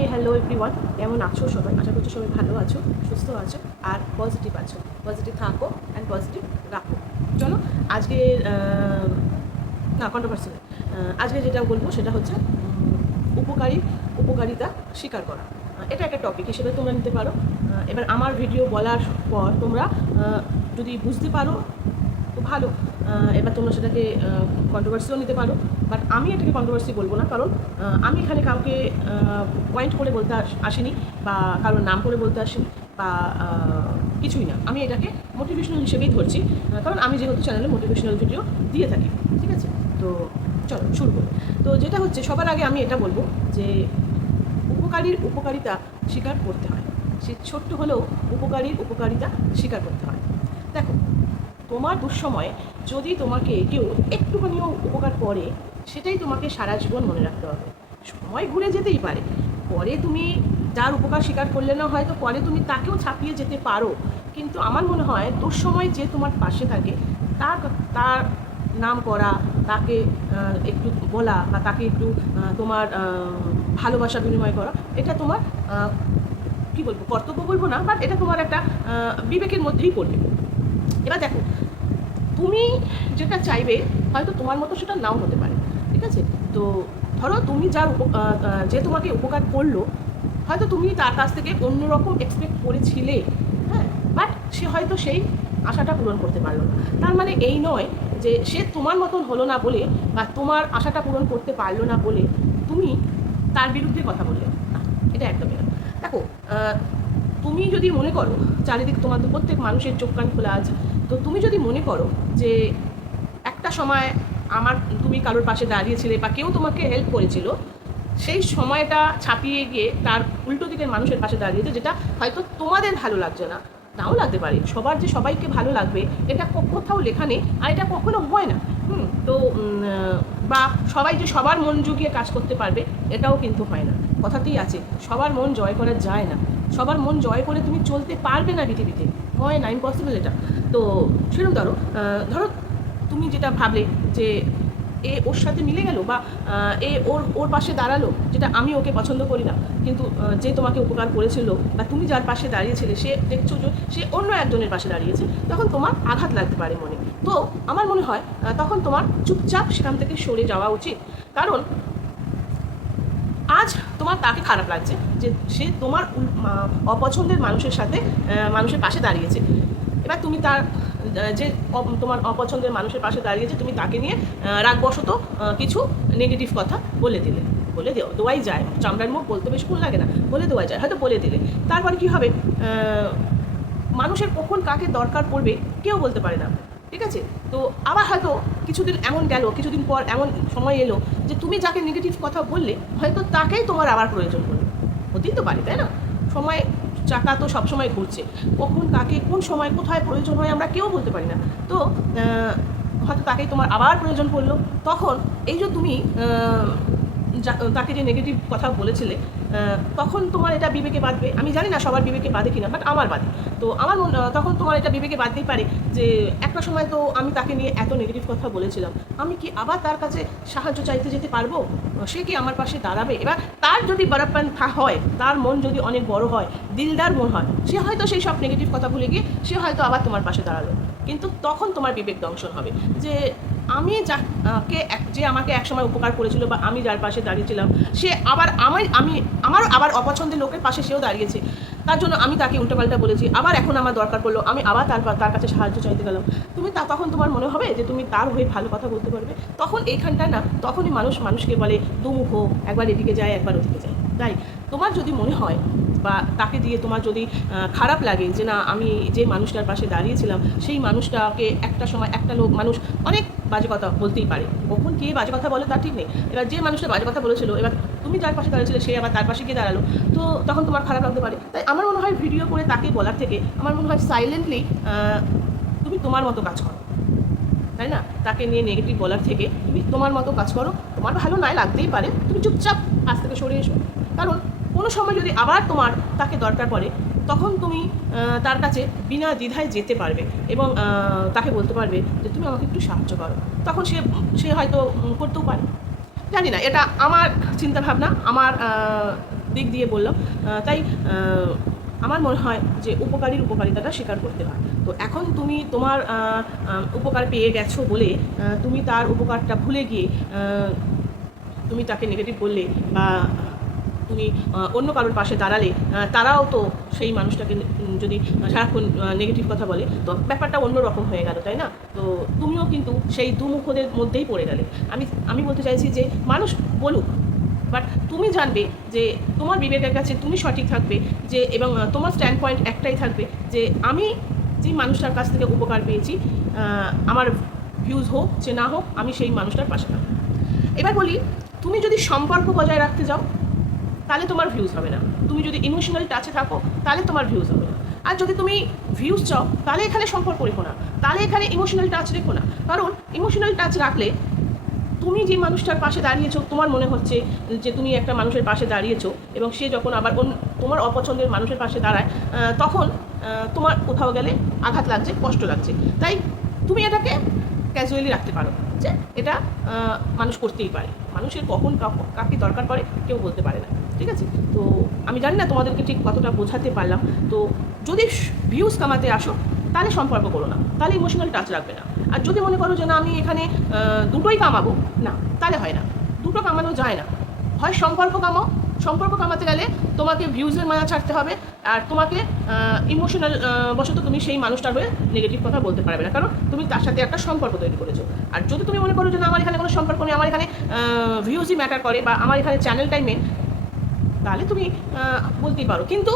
হে hello everyone, কেমন আছো সবাই? আশা করছি সবাই ভালো আছো, সুস্থ আছো আর পজিটিভ আছো। পজিটিভ থাকো অ্যান্ড পজিটিভ রাখো। চলো আজকে না কন্ট্রোভার্সি নেই। আজকে যেটা বলবো সেটা হচ্ছে উপকারিতা স্বীকার করা। এটা একটা টপিক হিসেবে তোমরা নিতে পারো। এবার আমার ভিডিও বলার পর তোমরা যদি বুঝতে পারো তো ভালো। এবার তোমরা সেটাকে কন্ট্রোভার্সিও নিতে পারো, বাট আমি এটাকে কন্ট্রোভার্সি বলবো না, কারণ আমি এখানে কাউকে পয়েন্ট করে বলতে আসিনি বা কারোর নাম করে বলতে আসিনি বা কিছুই না। আমি এটাকে মোটিভেশনাল হিসেবেই ধরছি, কারণ আমি যেহেতু চ্যানেলে মোটিভেশনাল ভিডিও দিয়ে থাকি। ঠিক আছে, তো চলো শুরু করি। তো যেটা হচ্ছে, সবার আগে আমি এটা বলবো যে উপকারিতা স্বীকার করতে হয়। সে ছোট্ট হলেও উপকারিতা স্বীকার করতে হয়। দেখো, তোমার দুঃসময়ে যদি তোমাকে কেউ একটুখানিও উপকার করে, সেটাই তোমাকে সারা জীবন মনে রাখতে হবে। সময় ঘুরে যেতেই পারে, পরে তুমি যার উপকার স্বীকার করলে না, হয়তো পরে তুমি তাকেও ছাপিয়ে যেতে পারো, কিন্তু আমার মনে হয় দুঃসময় যে তোমার পাশে থাকে তার নাম করা, তাকে একটু বলা বা তাকে একটু তোমার ভালোবাসা বিনিময় করা, এটা তোমার কী বলবো, কর্তব্য বলবো না, বাট এটা তোমার একটা বিবেকের মধ্যেই পড়বে। এবার দেখো, তুমি যেটা চাইবে হয়তো তোমার মতো সেটা নাও হতে পারে। ঠিক আছে, তো ধরো তুমি যে তোমাকে উপকার করলো, হয়তো তুমি তার কাছ থেকে অন্যরকম এক্সপেক্ট করেছিলে, হ্যাঁ, বাট সে হয়তো সেই আশাটা পূরণ করতে পারলো না। তার মানে এই নয় যে সে তোমার মতন হলো না বলে বা তোমার আশাটা পূরণ করতে পারলো না বলে তুমি তার বিরুদ্ধে কথা বললে না, এটা একদমই না। দেখো, তুমি যদি মনে করো চারিদিক তোমার তো প্রত্যেক মানুষের চোখ কান খোলা আছে, তো তুমি যদি মনে করো যে একটা সময় তুমি কারোর পাশে দাঁড়িয়েছিলে বা কেউ তোমাকে হেল্প করেছিল, সেই সময়টা ছাপিয়ে গিয়ে তার উল্টো দিকের মানুষের পাশে দাঁড়িয়েছে, যেটা হয়তো তোমাদের ভালো লাগছে না, নাও লাগতে পারে। সবার যে সবাইকে ভালো লাগবে এটা কোথাও লেখা নেই, আর এটা কখনো হয় না। তো বা সবাই যে সবার মন জুগিয়ে কাজ করতে পারবে, এটাও কিন্তু হয় না। কথাতেই আছে, সবার মন জয় করা যায় না, সবার মন জয় করে তুমি চলতে পারবে না পৃথিবীতে, হয় না, ইম্পসিবল এটা। তো সেরকম ধরো তুমি যেটা ভাবলে যে ওর সাথে মিলে গেল বা ওর পাশে দাঁড়ালো, যেটা আমি ওকে পছন্দ করি না, কিন্তু যে তোমাকে উপকার করেছিল বা তুমি যার পাশে দাঁড়িয়েছিলে সে দেখছো যে সে অন্য একজনের পাশে দাঁড়িয়েছে, তখন তোমার আঘাত লাগতে পারে মনে। তো আমার মনে হয় তখন তোমার চুপচাপ সেখান থেকে সরে যাওয়া উচিত, কারণ আজ তোমার তাকে খারাপ লাগছে যে সে তোমার অপছন্দের মানুষের পাশে দাঁড়িয়েছে। এবার তুমি যে তোমার অপছন্দের মানুষের পাশে দাঁড়িয়েছে, তুমি তাকে নিয়ে রাগবশত কিছু নেগেটিভ কথা বলে দেওয়াই যায়। চামড়ার মুখ বলতে বেশি লাগে না, বলে দেওয়া যায়, হয়তো বলে দিলে তারপরে কী হবে, মানুষের কখন কাকে দরকার পড়বে কেউ বলতে পারে না। ঠিক আছে, তো আবার হয়তো কিছুদিন পর এমন সময় এলো যে তুমি যাকে নেগেটিভ কথা বললে, হয়তো তাকেই তোমার আবার প্রয়োজন পড়বে। হতেই তো পারে, তাই না? সময় চাকা তো সবসময় ঘুরছে, কখন কাকে কোন সময় কোথায় প্রয়োজন হয় আমরা কেউ বলতে পারি না। তো হয়তো তাকেই তোমার আবার প্রয়োজন পড়লো, তখন এই যে তুমি তাকে যে নেগেটিভ কথা বলেছিলে, তখন তোমার এটা বিবেকে বাঁধবে। আমি জানি না সবার বিবেকে বাঁধে কিনা, বাট আমার বাঁধে। তো তখন তোমার এটা বিবেকে বাঁধতেই পারে যে একটা সময় তো আমি তাকে নিয়ে এত নেগেটিভ কথা বলেছিলাম, আমি কি আবার তার কাছে সাহায্য চাইতে যেতে পারবো? সে কি আমার পাশে দাঁড়াবে? এবার তার যদি বড়প্পান হয়, তার মন যদি অনেক বড় হয়, দিলদার মন হয়, সে হয়তো সেই সব নেগেটিভ কথা ভুলে গিয়ে সে হয়তো আবার তোমার পাশে দাঁড়ালো। কিন্তু তখন তোমার বিবেক দংশন হবে যে আমি যে আমাকে একসময় উপকার করেছিল বা আমি যার পাশে দাঁড়িয়েছিলাম, সে আবার আমারও আবার অপছন্দের লোকের পাশে সেও দাঁড়িয়েছে, তার জন্য আমি তাকে উল্টোপাল্টা বলেছি, আবার এখন আমার দরকার পড়লো আমি আবার তার কাছে সাহায্য চাইতে গেলাম। তখন তোমার মনে হবে যে তুমি তার হয়ে ভালো কথা বলতে পারবে। তখন এইখানটায় না, তখনই মানুষকে বলে দুমুখ, একবার এদিকে যায় একবার ওদিকে যায়। তাই তোমার যদি মনে হয় বা তাকে দিয়ে তোমার যদি খারাপ লাগে যে না, আমি যে মানুষটার পাশে দাঁড়িয়েছিলাম সেই মানুষটাকে একটা সময় একটা মানুষ অনেক বাজে কথা বলতেই পারে, কখন কে বাজে কথা বলে তার ঠিক নেই। এবার যে মানুষটা বাজে কথা বলেছিল, এবার তুমি যার পাশে দাঁড়িয়েছিলে সে আবার তার পাশে গিয়ে দাঁড়ালো, তো তখন তোমার খারাপ লাগতে পারে। তাই আমার মনে হয় ভিডিও করে তাকে বলার থেকে আমার মনে হয় সাইলেন্টলি তুমি তোমার মতো কাজ করো, তাই না? তাকে নিয়ে নেগেটিভ বলার থেকে তুমি তোমার মতো কাজ করো। তোমার ভালো নয় লাগতেই পারে, তুমি চুপচাপ কাজ থেকে সরে এসো, কারণ কোনো সময় যদি আবার তোমার তাকে দরকার পড়ে, তখন তুমি তার কাছে বিনা দ্বিধায় যেতে পারবে এবং তাকে বলতে পারবে যে তুমি আমাকে একটু সাহায্য করো। তখন সে হয়তো করতেও পারে, জানি না, এটা আমার চিন্তাভাবনা, আমার দিক দিয়ে বললাম। তাই আমার মনে হয় যে উপকারীর উপকারিতাটা স্বীকার করতে হয়। তো এখন তুমি তোমার উপকার পেয়ে গেছো বলে তুমি তার উপকারটা ভুলে গিয়ে তুমি তাকে নেগেটিভ বললে বা তুমি অন্য কারোর পাশে দাঁড়ালে, তারাও তো সেই মানুষটাকে যদি সারাক্ষণ নেগেটিভ কথা বলে, তো ব্যাপারটা অন্য রকম হয়ে গেল, তাই না? তো তুমিও কিন্তু সেই দুমুখদের মধ্যেই পড়ে গেলে। আমি বলতে চাইছি যে মানুষ বলুক, বাট তুমি জানবে যে তোমার বিবেকের কাছে তুমি সঠিক থাকবে, যে এবং তোমার স্ট্যান্ড পয়েন্ট একটাই থাকবে যে আমি যেই মানুষটার কাছ থেকে উপকার পেয়েছি, আমার ভিউজ হোক যে না হোক, আমি সেই মানুষটার পাশে থাকবো। এবার বলি, তুমি যদি সম্পর্ক বজায় রাখতে যাও তাহলে তোমার ভিউজ হবে না। তুমি যদি ইমোশনাল টাচে থাকো তাহলে তোমার ভিউজ হবে না। আর যদি তুমি ভিউজ চাও তাহলে এখানে সম্পর্ক রেখো না, তাহলে এখানে ইমোশনাল টাচ রেখো না। কারণ ইমোশনাল টাচ রাখলে তুমি যে মানুষটার পাশে দাঁড়িয়েছো, তোমার মনে হচ্ছে যে তুমি একটা মানুষের পাশে দাঁড়িয়েছো, এবং সে যখন আবার তোমার অপছন্দের মানুষের পাশে দাঁড়ায়, তখন তোমার কোথাও গেলে আঘাত লাগছে, কষ্ট লাগছে। তাই তুমি এটাকে ক্যাজুয়ালি রাখতে পারো যে এটা মানুষ করতেই পারে। মানুষের কখন কাকে দরকার পড়ে কেউ বলতে পারে না, ঠিক আছে? তো আমি জানি না তোমাদেরকে ঠিক কতটা বোঝাতে পারলাম। তো যদি ভিউজ কামাতে আসো তাহলে সম্পর্ক করো না, তাহলে ইমোশনাল টাচ রাখবে না। আর যদি মনে করো যে না আমি এখানে দুটোই কামাবো, না, তাহলে হয় না। দুটো কামানো যায় না। হয় সম্পর্ক কামাও, সম্পর্ক কামাতে গেলে তোমাকে ভিউজের মায়া ছাড়তে হবে, আর তোমাকে ইমোশনাল বশত তুমি সেই মানুষটার হয়ে নেগেটিভ কথা বলতে পারবে না, কারণ তুমি তার সাথে একটা সম্পর্ক তৈরি করেছো। আর যদি তুমি মনে করো যে না আমার এখানে কোনো সম্পর্ক নেই, আমার এখানে ভিউজই ম্যাটার করে, বা আমার এখানে চ্যানেলটাই মেন, তাহলে তুমি বলতেই পারো। কিন্তু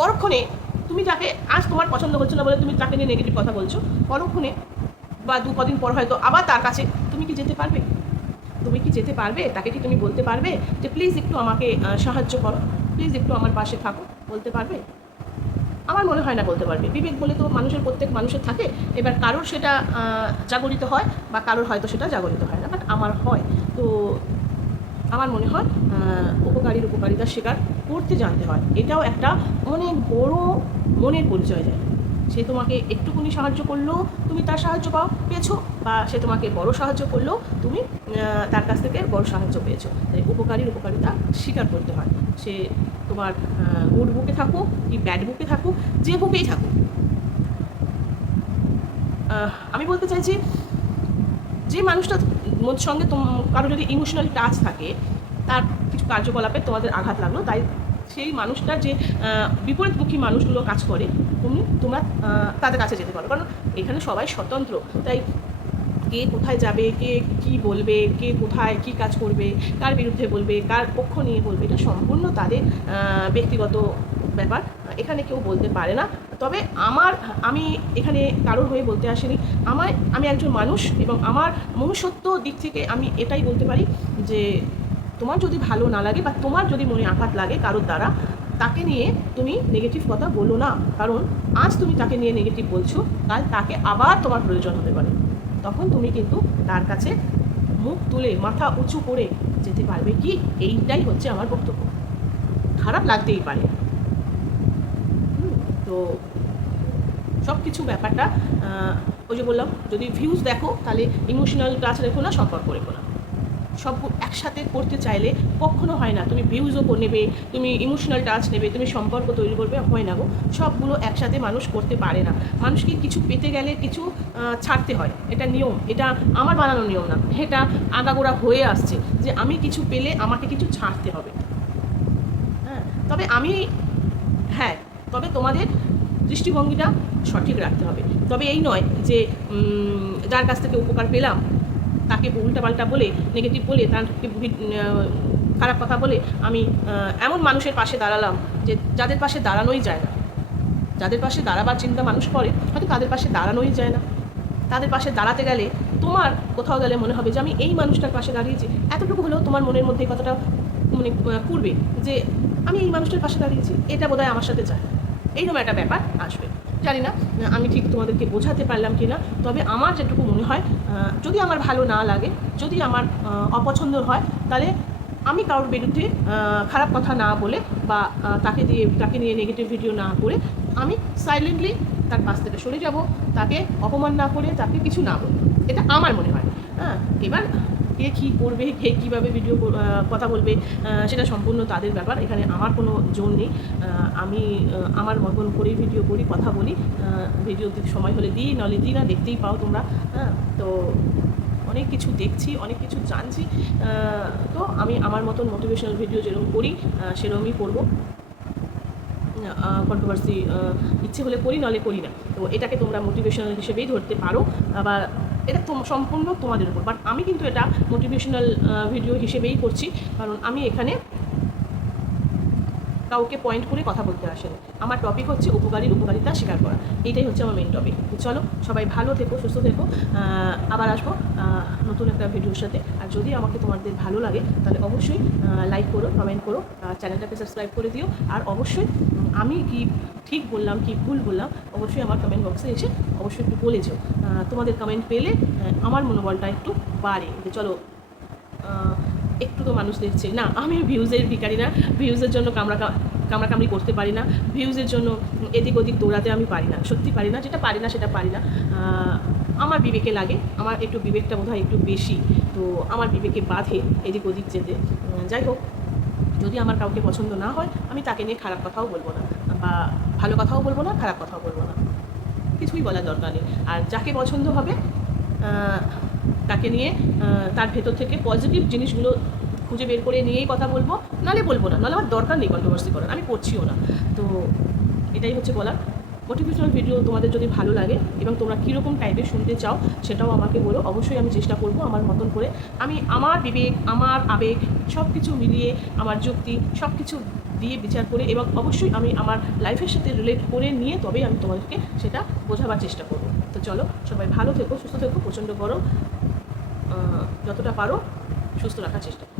পরক্ষণে তুমি যাকে আজ তোমার পছন্দ হচ্ছে না বলে তুমি তাকে নিয়ে নেগেটিভ কথা বলছো, পরক্ষণে বা কদিন পর হয়তো আবার তার কাছে তুমি কি যেতে পারবে? তুমি কি যেতে পারবে? তাকে কি তুমি বলতে পারবে যে প্লিজ একটু আমাকে সাহায্য করো, প্লিজ একটু আমার পাশে থাকো? বলতে পারবে? আমার মনে হয় না বলতে পারবে। বিবেক বলে তো মানুষের, প্রত্যেক মানুষের থাকে। এবার কারোর সেটা জাগরিত হয় বা কারোর হয়তো সেটা জাগরিত হয় না, বাট আমার হয়। তো আমার মনে হয় উপকারীর উপকারিতা স্বীকার করতে জানতে হয়। এটাও একটা অনেক বড় মনের পরিচয় যায়। সে তোমাকে একটুকুনি সাহায্য করলেও তুমি তার সাহায্য পেয়েছো, বা সে তোমাকে বড় সাহায্য করলেও তুমি তার কাছ থেকে বড় সাহায্য পেয়েছো। তাই উপকারীর উপকারিতা স্বীকার করতে হয়। সে তোমার গুড বুকে থাকুক কি ব্যাড বুকে থাকুক, যে বুকেই থাকুক। আমি বলতে চাইছি, যে মানুষটার সঙ্গে কারো যদি ইমোশনাল টাচ থাকে, তার কিছু কার্যকলাপে তোমাদের আঘাত লাগলো, তাই সেই মানুষটার যে বিপরীতমুখী মানুষগুলো কাজ করে, তোমরা তাদের কাছে যেতে পারো। কারণ এখানে সবাই স্বতন্ত্র, তাই কে কোথায় যাবে, কে কি বলবে, কে কোথায় কি কাজ করবে, কার বিরুদ্ধে বলবে, কার পক্ষ নিয়ে বলবে, এটা সম্পূর্ণ তাদের ব্যক্তিগত ব্যাপার। এখানে কেউ বলতে পারে না। তবে আমি এখানে কারোর হয়ে বলতে আসিনি। আমি একজন মানুষ, এবং আমার মনুষ্যত্ব দিক থেকে আমি এটাই বলতে পারি যে তোমার যদি ভালো না লাগে বা তোমার যদি মনে আঘাত লাগে কারোর দ্বারা, তাকে নিয়ে তুমি নেগেটিভ কথা বলো না। কারণ আজ তুমি তাকে নিয়ে নেগেটিভ বলছো, কাল তাকে আবার তোমার প্রয়োজন হতে পারে। তখন তুমি কিন্তু তার কাছে মুখ তুলে মাথা উঁচু করে যেতে পারবে কি? এইটাই হচ্ছে আমার বক্তব্য। খারাপ লাগতেই পারে, তো সব কিছু ব্যাপারটা ওই যে বললাম, যদি ভিউজ দেখো তাহলে ইমোশনাল টাচ রেখো না, সম্পর্ক রেখো না। সব একসাথে করতে চাইলে কখনো হয় না। তুমি ভিউজও নেবে, তুমি ইমোশনাল টাচ নেবে, তুমি সম্পর্ক তৈরি করবে, হয় না গো। সবগুলো একসাথে মানুষ করতে পারে না। মানুষকে কিছু পেতে গেলে কিছু ছাড়তে হয়, এটা নিয়ম, এটা আমার বানানো নিয়ম না, এটা আগাগোড়া হয়ে আসছে যে আমি কিছু পেলে আমাকে কিছু ছাড়তে হবে। হ্যাঁ, তবে তোমাদের দৃষ্টিভঙ্গিটা সঠিক রাখতে হবে। তবে এই নয় যে যার কাছ থেকে উপকার পেলাম তাকে উল্টাপাল্টা বলে, নেগেটিভ বলে, তাকে খারাপ কথা বলে আমি এমন মানুষের পাশে দাঁড়ালাম যে যাদের পাশে দাঁড়ানোই যায় না। যাদের পাশে দাঁড়াবার চিন্তা মানুষ করে, হয়তো তাদের পাশে দাঁড়ানোই যায় না। তাদের পাশে দাঁড়াতে গেলে তোমার কোথাও গেলে মনে হবে যে আমি এই মানুষটার পাশে দাঁড়িয়েছি। এতটুকু হলেও তোমার মনের মধ্যে কথাটা মানে করবে যে আমি এই মানুষটার পাশে দাঁড়িয়েছি, এটা বোধহয় আমার সাথে যায়। এইরকম একটা ব্যাপার আসবে। জানি না আমি ঠিক তোমাদেরকে বোঝাতে পারলাম কি না। তবে আমার যেটুকু মনে হয়, যদি আমার ভালো না লাগে, যদি আমার অপছন্দ হয়, তাহলে আমি কারোর বিরুদ্ধে খারাপ কথা না বলে বা তাকে নিয়ে নেগেটিভ ভিডিও না করে আমি সাইলেন্টলি তার পাশ থেকে সরে যাব, তাকে অপমান না করে, তাকে কিছু না বলে। এটা আমার মনে হয়। হ্যাঁ, এবার কে কী করবে, কে কীভাবে ভিডিও কথা বলবে, সেটা সম্পূর্ণ তাদের ব্যাপার। এখানে আমার কোনো জোর নেই। আমি আমার মতন করেই ভিডিও করি, কথা বলি। ভিডিও সময় হলে দিই, নাহলে দিই না, দেখতেই পাও তোমরা। হ্যাঁ, তো অনেক কিছু দেখছি, অনেক কিছু জানছি। তো আমি আমার মতন মোটিভেশনাল ভিডিও যেরকম করি সেরকমই করবো। কন্ট্রোভার্সি ইচ্ছে হলে করি, নাহলে করি না। তো এটাকে তোমরা মোটিভেশনাল হিসেবেই ধরতে পারো, আবার এটা সম্পূর্ণ তোমাদের উপর। বাট আমি কিন্তু এটা মোটিভেশনাল ভিডিও হিসেবেই করছি, কারণ আমি এখানে কাউকে পয়েন্ট করে কথা বলতে আসেনি। আমার টপিক হচ্ছে উপকারিতা স্বীকার করা। এইটাই হচ্ছে আমার মেন টপিক। তো চলো, সবাই ভালো থেকো, সুস্থ থেকো। আবার আসবো নতুন একটা ভিডিওর সাথে। আর যদি আমাকে তোমাদের ভালো লাগে তাহলে অবশ্যই লাইক করো, কমেন্ট করো, চ্যানেলটাকে সাবস্ক্রাইব করে দিও। আর অবশ্যই আমি কি ঠিক বললাম, কি ভুল বললাম, অবশ্যই আমার কমেন্ট বক্সে এসে অবশ্যই একটু বলে যেও। তোমাদের কমেন্ট পেলে আমার মনোবলটা একটু বাড়ে যে চলো, একটু তো মানুষ দেখছে না। আমি ভিউজের ভিখারি না, ভিউজের জন্য কামড়াকামড়ি করতে পারি না, ভিউজের জন্য এদিক ওদিক দৌড়াতে আমি পারি না, সত্যি পারি না। যেটা পারি না সেটা পারি না। আমার বিবেকে লাগে, আমার একটু বিবেকটা বোধহয় একটু বেশি, তো আমার বিবেকে বাধে এদিক ওদিক যেতে। যাই হোক, যদি আমার কাউকে পছন্দ না হয় আমি তাকে নিয়ে খারাপ কথাও বলবো না, বা ভালো কথাও বলবো না, খারাপ কথাও বলবো না, কিছুই বলার দরকার নেই। আর যাকে পছন্দ হবে তাকে নিয়ে তার ভেতর থেকে পজিটিভ জিনিসগুলো খুঁজে বের করে নিয়েই কথা বলবো, নাহলে বলবো না, নাহলে আমার দরকার নেই কন্ট্রোভার্সি করার, আমি করছিও না। তো এটাই হচ্ছে বলার। মোটিভেশনাল ভিডিও তোমাদের যদি ভালো লাগে এবং তোমরা কীরকম টাইপের শুনতে চাও সেটাও আমাকে বলো, অবশ্যই আমি চেষ্টা করব আমার মতন করে। আমি আমার বিবেক, আমার আবেগ সব কিছু মিলিয়ে, আমার যুক্তি সব কিছু দিয়ে বিচার করে, এবং অবশ্যই আমি আমার লাইফের সাথে রিলেট করে নিয়ে তবেই আমি তোমাদেরকে সেটা বোঝাবার চেষ্টা করব। তো চলো, সবাই ভালো থেকো, সুস্থ থেকো। প্রচণ্ড গরম, যতটা পারো সুস্থ রাখার চেষ্টা করো।